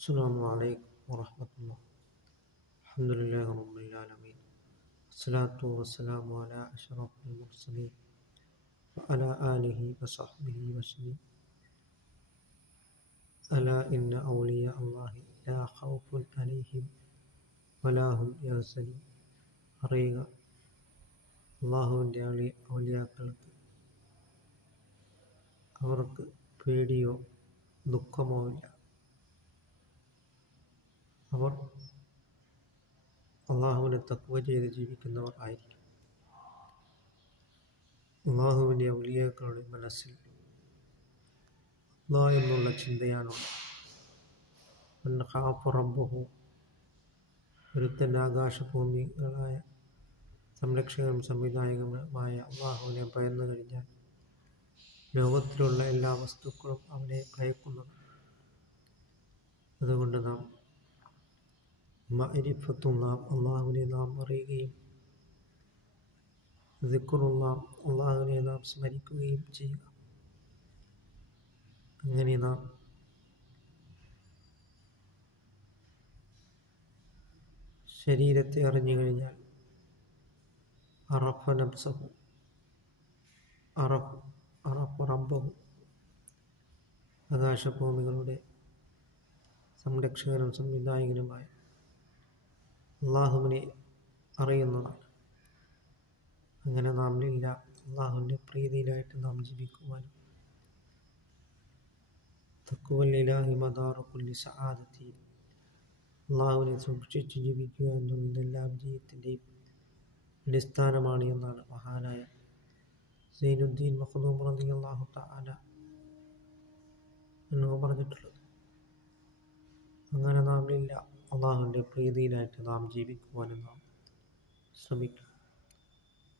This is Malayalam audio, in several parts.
السلام عليكم ورحمة الله. الحمد لله رب العالمين، والصلاة والسلام على أشرف المرسلين وعلى آله وصحبه وسلم. ألا إن أولياء الله لا خوف عليهم ولا هم يحزنون. അറിയുക, അള്ളാഹുവിൻ്റെ ഔലിയാക്കൾക്ക് അവർക്ക് പേടിയോ ദുഃഖമോ ഇല്ല. അവർ അള്ളാഹുവിനെ തഖ്വ ചെയ്ത് ജീവിക്കുന്നവർ ആയിരിക്കും. അള്ളാഹുവിൻ്റെ ഔലിയാക്കളുടെ മനസ്സിൽ അള്ളാഹ് എന്നുള്ള ചിന്തയാണുള്ളത്. മൻ ഖാഫ റബ്ബഹു, ഒരുത്തൻ ആകാശഭൂമികളായ സംരക്ഷകനും സംവിധായകനുമായ അള്ളാഹുവിനെ ഭയന്നു കഴിഞ്ഞാൽ ലോകത്തിലുള്ള എല്ലാ വസ്തുക്കളും അവനെ ഭയക്കുന്നതാണ്. അതുകൊണ്ട് നാം അള്ളാഹുവിനെ നാം അറിയുകയും അള്ളാഹുവിനെ നാം സ്മരിക്കുകയും ചെയ്യുക. അങ്ങനെ നാം ശരീരത്തെ അറിഞ്ഞു കഴിഞ്ഞാൽ അറഫ നഫ്സഹു അറഫ റബ്ബഹു, ആകാശഭൂമികളുടെ സംരക്ഷകനും സംവിധായകനുമായ അള്ളാഹുവിനെ അറിയുന്നതാണ്. അങ്ങനെ നാം അള്ളാഹുവിൻ്റെ പ്രീതിയിലായിട്ട് നാം ജീവിക്കുവാനും തഖ്വൽ ഇലാഹി മദാറു കുല്ലി സആദത്തി, അള്ളാഹുവിനെ സൂക്ഷിച്ച് ജീവിക്കുക എന്നുള്ളത് എല്ലാ വിജയത്തിൻ്റെയും അടിസ്ഥാനമാണ് എന്നാണ് മഹാനായ സൈനുദ്ദീൻ മഖ്ദൂം റളിയല്ലാഹു തആല എന്ന് പറഞ്ഞിട്ടുള്ളത്. അങ്ങനെ നാം അള്ളാഹുവിൻ്റെ പ്രീതിയിലായിട്ട് നാം ജീവിക്കുവാനും നാം ശ്രമിക്കുക.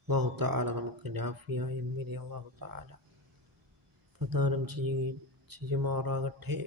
അല്ലാഹു തആല നമുക്ക് നാഫിയായ ഇൽമിനെ അല്ലാഹു തആല പ്രദാനം ചെയ്യുമാറാകട്ടെ.